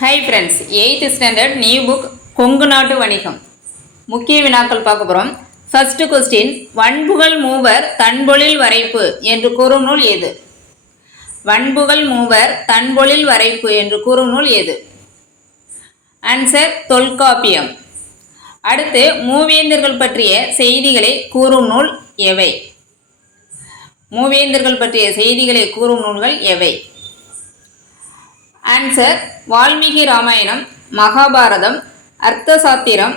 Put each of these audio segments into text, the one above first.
Hi friends eighth standard new book Kongu நாட்டு வணிகம். முக்கிய வினாக்கள் பார்க்க போகிறோம் ஃபர்ஸ்ட் கொஸ்டின் வன்புகள் மூவர் தன்பொழில் வரைப்பு என்று கூறும் நூல் எது? வன்புகள் மூவர் தன்பொழில் வரைப்பு என்று கூறும் நூல் எது? ஆன்சர் தொல்காப்பியம். அடுத்து மூவேந்தர்கள் பற்றிய செய்திகளை கூறும் நூல் எவை? மூவேந்தர்கள் பற்றிய செய்திகளை கூறும் நூல்கள் எவை? ஆன்சர் வால்மீகி ராமாயணம் மகாபாரதம் அர்த்தசாத்திரம்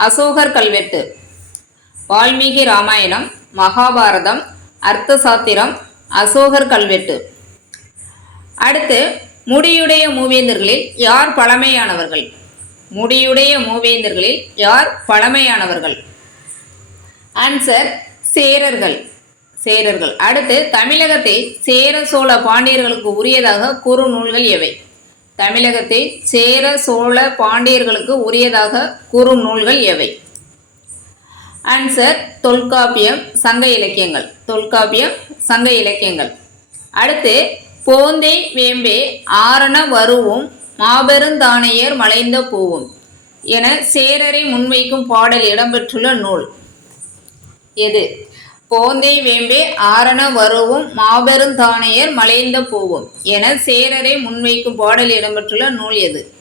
அசோகர் கல்வெட்டு வால்மீகி ராமாயணம் மகாபாரதம் அர்த்தசாத்திரம் அசோகர் கல்வெட்டு அடுத்து முடியுடைய மூவேந்தர்களில் யார் பழமையானவர்கள் முடியுடைய மூவேந்தர்களில் யார் பழமையானவர்கள் ஆன்சர் சேரர்கள் சேரர்கள் அடுத்து தமிழகத்தை சேர சோழ பாண்டியர்களுக்கு உரியதாக கூறும் நூல்கள் எவை தமிழகத்தை சேர சோழ பாண்டியர்களுக்கு உரியதாக கூறும் நூல்கள் எவை? ஆன்சர் தொல்காப்பியம் சங்க இலக்கியங்கள். தொல்காப்பியம் சங்க இலக்கியங்கள். அடுத்து போந்தே வேம்பே ஆரண வருவும் மாபெருந்தானையர் மலைந்த பூவும் என சேரரை முன்வைக்கும் பாடல் இடம்பெற்றுள்ள நூல். எது? கோந்தை வேம்பே ஆரண வருவும் மாபெருந்தானையர் மலைந்த போவோம் என சேரரை முன்வைக்கும் பாடல் இடம்பெற்றுள்ள நூல் எது?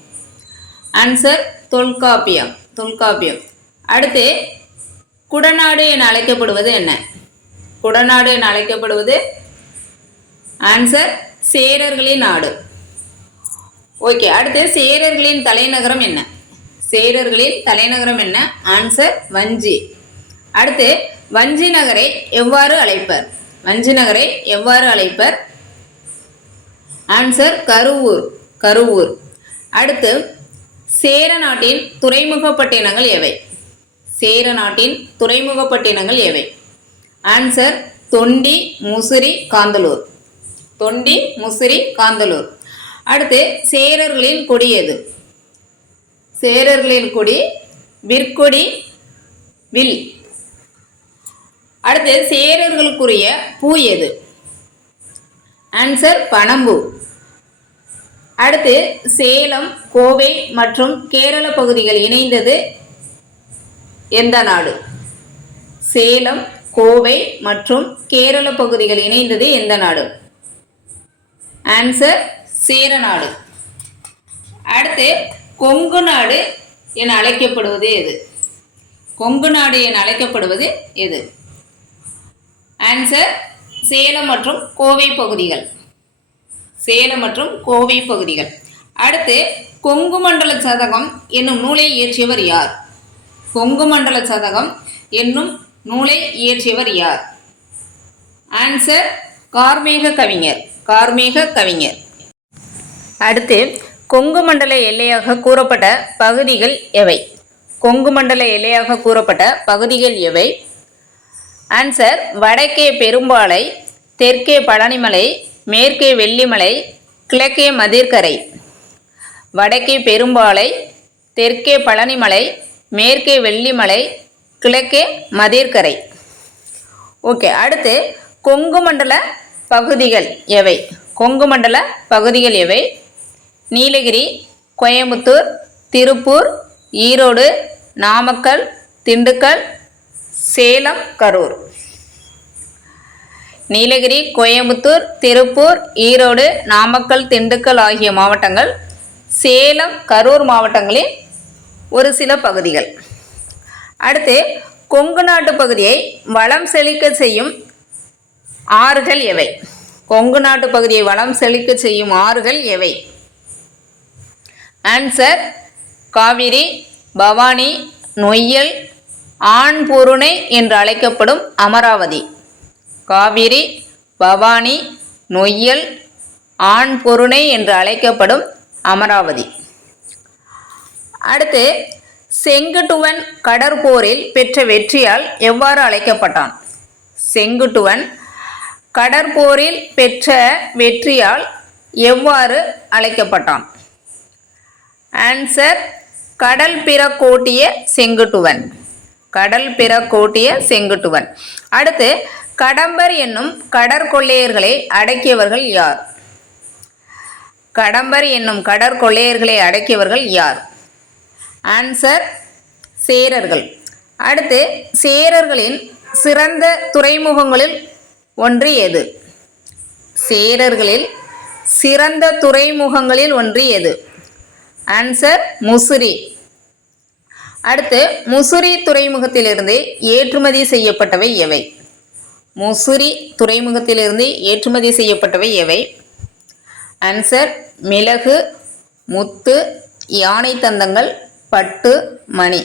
ஆன்சர் தொல்காப்பியம். தொல்காப்பியம். அடுத்து குடநாடு என அழைக்கப்படுவது என்ன? குடநாடு என அழைக்கப்படுவது ஆன்சர் சேரர்களின் நாடு. ஓகே அடுத்து சேரர்களின் தலைநகரம் என்ன? சேரர்களின் தலைநகரம் என்ன? ஆன்சர் வஞ்சி. அடுத்து வஞ்சி நகரை எவ்வாறு அழைப்பர்? வஞ்சி நகரை எவ்வாறு அழைப்பர்? ஆன்சர் கருவூர் கருவூர். அடுத்து சேர நாட்டின் துறைமுகப்பட்டினங்கள் எவை? சேர நாட்டின் துறைமுகப்பட்டினங்கள் எவை? ஆன்சர் தொண்டி முசிறி காந்தலூர். தொண்டி முசிறி காந்தலூர். அடுத்து சேரர்களின் கொடி எது? சேரர்களின் கொடி விற்கொடி வில். அடுத்து சேரர்களுக்குரிய பூ எது? ஆன்சர் பனம்பூ. அடுத்து சேலம் கோவை மற்றும் கேரள பகுதிகள் இணைந்தது எந்த நாடு? சேலம் கோவை மற்றும் கேரள பகுதிகள் இணைந்தது எந்த நாடு? ஆன்சர் சேரநாடு அடுத்து கொங்கு நாடு என அழைக்கப்படுவது எது? கொங்கு நாடு என அழைக்கப்படுவது எது? ஆன்சர் சேலம் மற்றும் கோவை பகுதிகள். சேலம் மற்றும் கோவை பகுதிகள். அடுத்து கொங்கு மண்டல சதகம் என்னும் நூலை இயற்றியவர் யார்? கொங்கு மண்டல சதகம் என்னும் நூலை இயற்றியவர் யார்? ஆன்சர் கார்மேக கவிஞர். கார்மேக கவிஞர். அடுத்து கொங்கு மண்டல எல்லையாக கூறப்பட்ட பகுதிகள் எவை? கொங்கு மண்டல எல்லையாக கூறப்பட்ட பகுதிகள் எவை? ஆன்சர் வடக்கே பெரும்பாலை தெற்கே பழனிமலை மேற்கே வெள்ளிமலை கிழக்கே மதிர்கரை. வடக்கே பெரும்பாலை தெற்கே பழனிமலை மேற்கே வெள்ளிமலை கிழக்கே மதிர்கரை. ஓகே அடுத்து கொங்கு மண்டல பகுதிகள் எவை? கொங்கு மண்டல பகுதிகள் எவை? நீலகிரி கோயம்புத்தூர் திருப்பூர் ஈரோடு நாமக்கல் திண்டுக்கல் சேலம் கரூர். நீலகிரி கோயம்புத்தூர் திருப்பூர் ஈரோடு நாமக்கல் திண்டுக்கல் ஆகிய மாவட்டங்கள் சேலம் கரூர் மாவட்டங்களின் ஒரு சில பகுதிகள். அடுத்து கொங்கு நாட்டு பகுதியை வளம் செழிக்க செய்யும் ஆறுகள் எவை? கொங்கு நாட்டு பகுதியை வளம் செழிக்க செய்யும் ஆறுகள் எவை? ஆன்சர் காவிரி பவானி நொய்யல் ஆண் பொருணை என்று அழைக்கப்படும் அமராவதி. காவிரி பவானி நொய்யல் ஆண் பொருணை என்று அழைக்கப்படும் அமராவதி. அடுத்து செங்குட்டுவன் கடற்போரில் பெற்ற வெற்றியால் எவ்வாறு அழைக்கப்பட்டான்? செங்குட்டுவன் கடற்போரில் பெற்ற வெற்றியால் எவ்வாறு அழைக்கப்பட்டான்? ஆன்சர் கடல் பிற கோட்டிய செங்குட்டுவன். கடல் பிற கோட்டிய செங்குட்டுவன். அடுத்து கடம்பர் என்னும் கடற்கொள்ளையர்களை அடக்கியவர்கள் யார்? கடம்பர் என்னும் கடற்கொள்ளையர்களை அடக்கியவர்கள் யார்? ஆன்சர் சேரர்கள். அடுத்து சேரர்களின் சிறந்த துறைமுகங்களில் ஒன்று எது? சேரர்களில் சிறந்த துறைமுகங்களில் ஒன்று எது? ஆன்சர் முசிறி. அடுத்து முசிறி துறைமுகத்திலிருந்து ஏற்றுமதி செய்யப்பட்டவை எவை? முசிறி துறைமுகத்திலிருந்து ஏற்றுமதி செய்யப்பட்டவை எவை? ஆன்சர் மிளகு முத்து யானை தந்தங்கள் பட்டு மணி.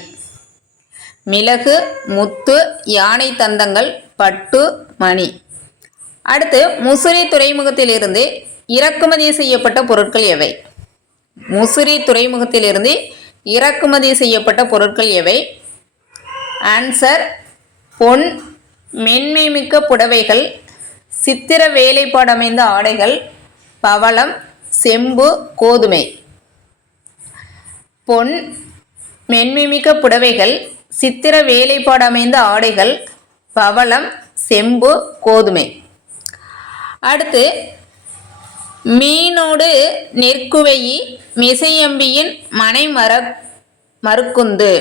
மிளகு முத்து யானை தந்தங்கள் பட்டு மணி. அடுத்து முசிறி துறைமுகத்திலிருந்து இறக்குமதி செய்யப்பட்ட பொருட்கள் எவை? முசிறி துறைமுகத்திலிருந்து இறக்குமதி செய்யப்பட்ட பொருட்கள் எவை? ஆன்சர் பொன் மென்மைமிக்க புடவைகள் சித்திர வேலைப்பாடமைந்த ஆடைகள் பவளம் செம்பு கோதுமை. பொன் மென்மைமிக்க புடவைகள் சித்திர வேலைப்பாடமைந்த ஆடைகள் பவளம் செம்பு கோதுமை. அடுத்து மீனோடு நெற்குவையி மிசையம்பியின் மனைமர மறுக்குந்து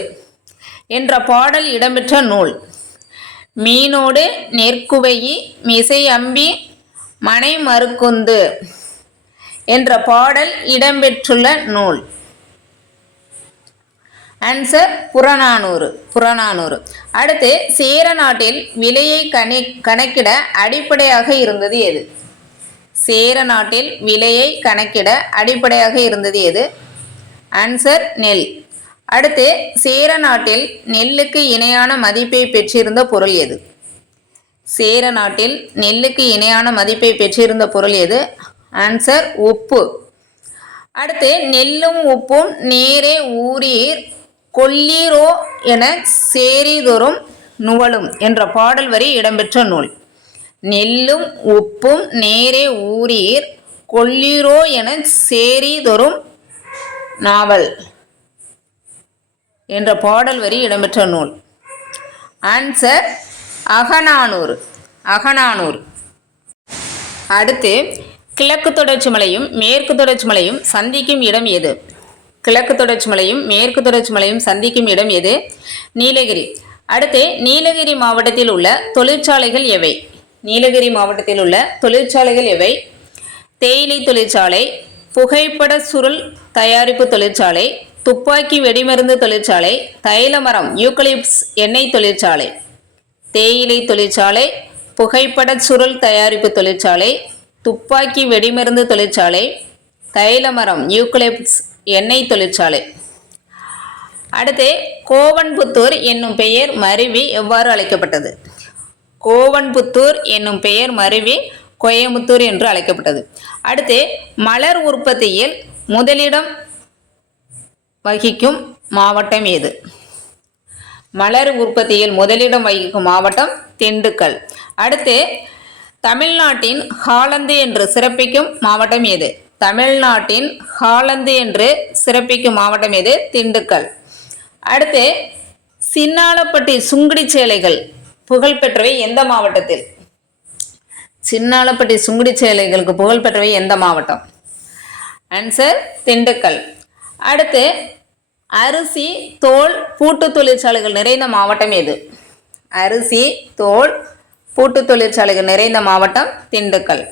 என்ற பாடல் இடம்பெற்ற நூல். மீனோடு நெற்குவையி மிசையம்பி மனை மறுக்குந்து என்ற பாடல் இடம்பெற்றுள்ள நூல். ஆன்சர் புறநானூறு புறநானூறு. அடுத்து சேர நாட்டில் விலையை கணி கணக்கிட அடிப்படையாக இருந்தது எது? சேர நாட்டில் விலையை கணக்கிட அடிப்படையாக இருந்தது எது? ஆன்சர் நெல். அடுத்து சேர நாட்டில் நெல்லுக்கு இணையான மதிப்பை பெற்றிருந்த பொருள் எது? சேர நாட்டில் நெல்லுக்கு இணையான மதிப்பை பெற்றிருந்த பொருள் எது? ஆன்சர் உப்பு. அடுத்து நெல்லும் உப்பும் நேரே ஊரீர் கொல்லீரோ என சேரிதொரும் நுவலும் என்ற பாடல் வரி இடம்பெற்ற நூல். நெல்லும் உப்பும் நேரே ஊரீர் கொல்லீரோ என சேரிதொரும் நாவல் என்ற பாடல் வரி இடம்பெற்ற நூல். ஆன்சர் அகநானூர் அகநானூர் அடுத்து கிழக்கு தொடர்ச்சி மலையும் மேற்கு தொடர்ச்சி மலையும் சந்திக்கும் இடம் எது? கிழக்கு தொடர்ச்சி மலையும் மேற்கு தொடர்ச்சி மலையும் சந்திக்கும் இடம் எது? நீலகிரி. அடுத்து நீலகிரி மாவட்டத்தில் உள்ள தொழிற்சாலைகள் எவை? நீலகிரி மாவட்டத்தில் உள்ள தொழிற்சாலைகள் எவை? தேயிலை தொழிற்சாலை புகைப்பட சுருள் தயாரிப்பு தொழிற்சாலை துப்பாக்கி வெடிமருந்து தொழிற்சாலை தைலமரம் யூக்கலிப்ஸ் எண்ணெய் தொழிற்சாலை. தேயிலை தொழிற்சாலை புகைப்பட சுருள் தயாரிப்பு தொழிற்சாலை துப்பாக்கி வெடிமருந்து தொழிற்சாலை தைலமரம் யூக்கலிப்ஸ் எண்ணெய் தொழிற்சாலை. அடுத்து கோவன்புத்தூர் என்னும் பெயர் மருவி எவ்வாறு அழைக்கப்பட்டது? கோவன்புத்தூர் என்னும் பெயர் மருவி கோயமுத்தூர் என்று அழைக்கப்பட்டது. அடுத்து மலர் உற்பத்தியில் முதலிடம் வகிக்கும் மாவட்டம் எது? மலர் உற்பத்தியில் முதலிடம் வகிக்கும் மாவட்டம் திண்டுக்கல். அடுத்து தமிழ்நாட்டின் ஹாலந்து என்று சிறப்பிக்கும் மாவட்டம் எது? தமிழ்நாட்டின் ஹாலந்து என்று சிறப்பிக்கும் மாவட்டம் எது? திண்டுக்கல். அடுத்து சின்னாளப்பட்டி சுங்குடி சேலைகள். புகழ்பெற்றவை எந்த மாவட்டத்தில்? சின்னாலப்பட்டி சுங்குடி சேலைகளுக்கு புகழ்பெற்றவை எந்த மாவட்டம்? ஆன்சர் திண்டுக்கல். அடுத்து அரிசி தோல் பூட்டு தொழிற்சாலைகள் நிறைந்த மாவட்டம் எது? அரிசி தோல் பூட்டு தொழிற்சாலைகள் நிறைந்த மாவட்டம் திண்டுக்கல்.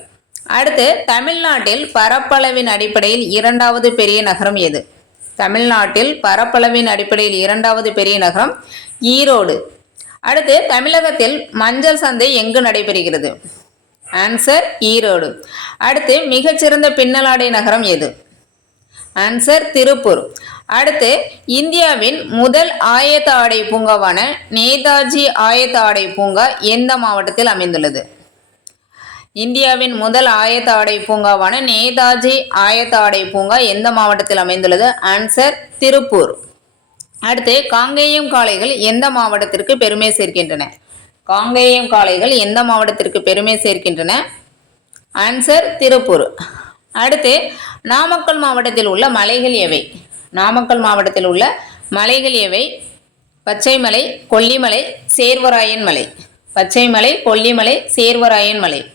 அடுத்து தமிழ்நாட்டில் பரப்பளவின் அடிப்படையில் இரண்டாவது பெரிய நகரம் எது? தமிழ்நாட்டில் பரப்பளவின் அடிப்படையில் இரண்டாவது பெரிய நகரம் ஈரோடு. அடுத்து தமிழகத்தில் மஞ்சள் சந்தை எங்கு நடைபெறுகிறது? ஆன்சர் ஈரோடு. அடுத்து மிகச்சிறந்த பின்னலாடை நகரம் எது? ஆன்சர் திருப்பூர். அடுத்து இந்தியாவின் முதல் ஆயத்த ஆடை பூங்காவான நேதாஜி ஆயத்த ஆடை பூங்கா எந்த மாவட்டத்தில் அமைந்துள்ளது? இந்தியாவின் முதல் ஆயத்த ஆடை பூங்காவான நேதாஜி ஆயத்த ஆடை பூங்கா எந்த மாவட்டத்தில் அமைந்துள்ளது? ஆன்சர் திருப்பூர். அடுத்து காங்கேயம் காளைகள் எந்த மாவட்டத்திற்கு பெருமை சேர்க்கின்றன? காங்கேயம் காளைகள் எந்த மாவட்டத்திற்கு பெருமை சேர்க்கின்றன? ஆன்சர் திருப்பூர். அடுத்து நாமக்கல் மாவட்டத்தில் உள்ள மலைகள் எவை? நாமக்கல் மாவட்டத்தில் உள்ள மலைகள் எவை? பச்சைமலை கொல்லிமலை சேர்வராயன் மலை. பச்சைமலை கொல்லிமலை சேர்வராயன் மலை.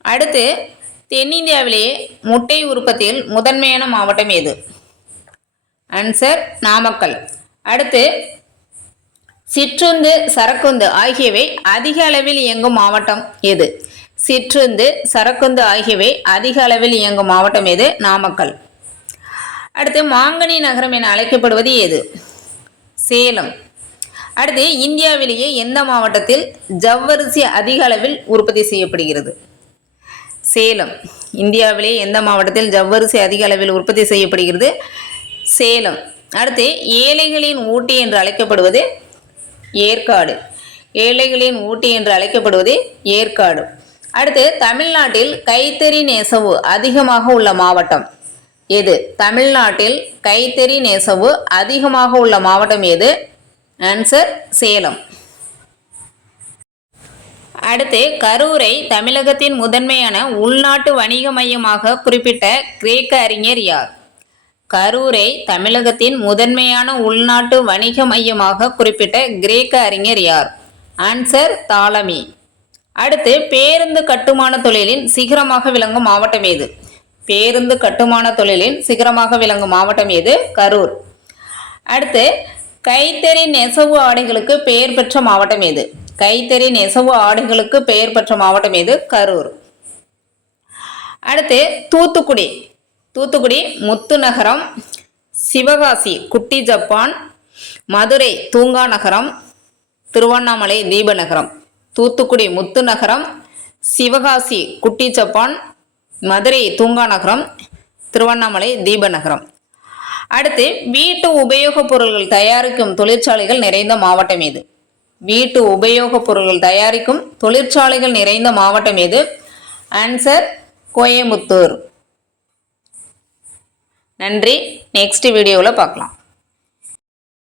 அடுத்து தென்னிந்தியாவிலேயே முட்டை உற்பத்தியில் முதன்மையான மாவட்டம் எது? ஆன்சர் நாமக்கல். அடுத்து சிற்றுந்து சரக்குந்து ஆகியவை அதிக அளவில் இயங்கும் மாவட்டம் எது? சிற்றுந்து சரக்குந்து ஆகியவை அதிக அளவில் இயங்கும் மாவட்டம் எது? நாமக்கல். அடுத்து மாங்கனி நகரம் என அழைக்கப்படுவது எது? சேலம். அடுத்து இந்தியாவிலேயே எந்த மாவட்டத்தில் ஜவ்வரிசி அதிக அளவில் உற்பத்தி செய்யப்படுகிறது? சேலம். இந்தியாவிலே எந்த மாவட்டத்தில் ஜவ்வரிசி அதிக அளவில் உற்பத்தி செய்யப்படுகிறது? சேலம். அடுத்து ஏழைகளின் ஊட்டி என்று அழைக்கப்படுவது ஏற்காடு. ஏழைகளின் ஊட்டி என்று அழைக்கப்படுவது ஏற்காடு. அடுத்து தமிழ்நாட்டில் கைத்தறி நெசவு அதிகமாக உள்ள மாவட்டம் எது? தமிழ்நாட்டில் கைத்தறி நெசவு அதிகமாக உள்ள மாவட்டம் எது? ஆன்சர் சேலம். அடுத்து கரூரை தமிழகத்தின் முதன்மையான உள்நாட்டு வணிக மையமாக குறிப்பிட்ட கிரேக்க அறிஞர் யார்? கரூரை தமிழகத்தின் முதன்மையான உள்நாட்டு வணிக மையமாக குறிப்பிட்ட கிரேக்க அறிஞர் யார்? ஆன்சர் தாலமி அடுத்து பேருந்து கட்டுமான தொழிலின் சிகரமாக விளங்கும் மாவட்டம் எது பேருந்து கட்டுமான தொழிலின் சிகரமாக விளங்கும் மாவட்டம் எது கரூர். அடுத்து கைத்தறி நெசவு ஆடைகளுக்கு பெயர் பெற்ற மாவட்டம் எது கைத்தறி நெசவு ஆடைகளுக்கு பெயர் பெற்ற மாவட்டம் எது கரூர். அடுத்து தூத்துக்குடி. தூத்துக்குடி முத்து நகரம் சிவகாசி குட்டி ஜப்பான் மதுரை தூங்கா நகரம் திருவண்ணாமலை தீபநகரம் தூத்துக்குடி முத்து நகரம் சிவகாசி குட்டி ஜப்பான் மதுரை தூங்கா நகரம் திருவண்ணாமலை தீபநகரம் அடுத்து வீட்டு உபயோகப் பொருட்கள் தயாரிக்கும் தொழிற்சாலைகள் நிறைந்த மாவட்டம் எது? வீட்டு உபயோகப் பொருட்கள் தயாரிக்கும் தொழிற்சாலைகள் நிறைந்த மாவட்டம் எது? ஆன்சர் கோயம்புத்தூர். நன்றி. நெக்ஸ்ட் வீடியோவில் பார்க்கலாம்.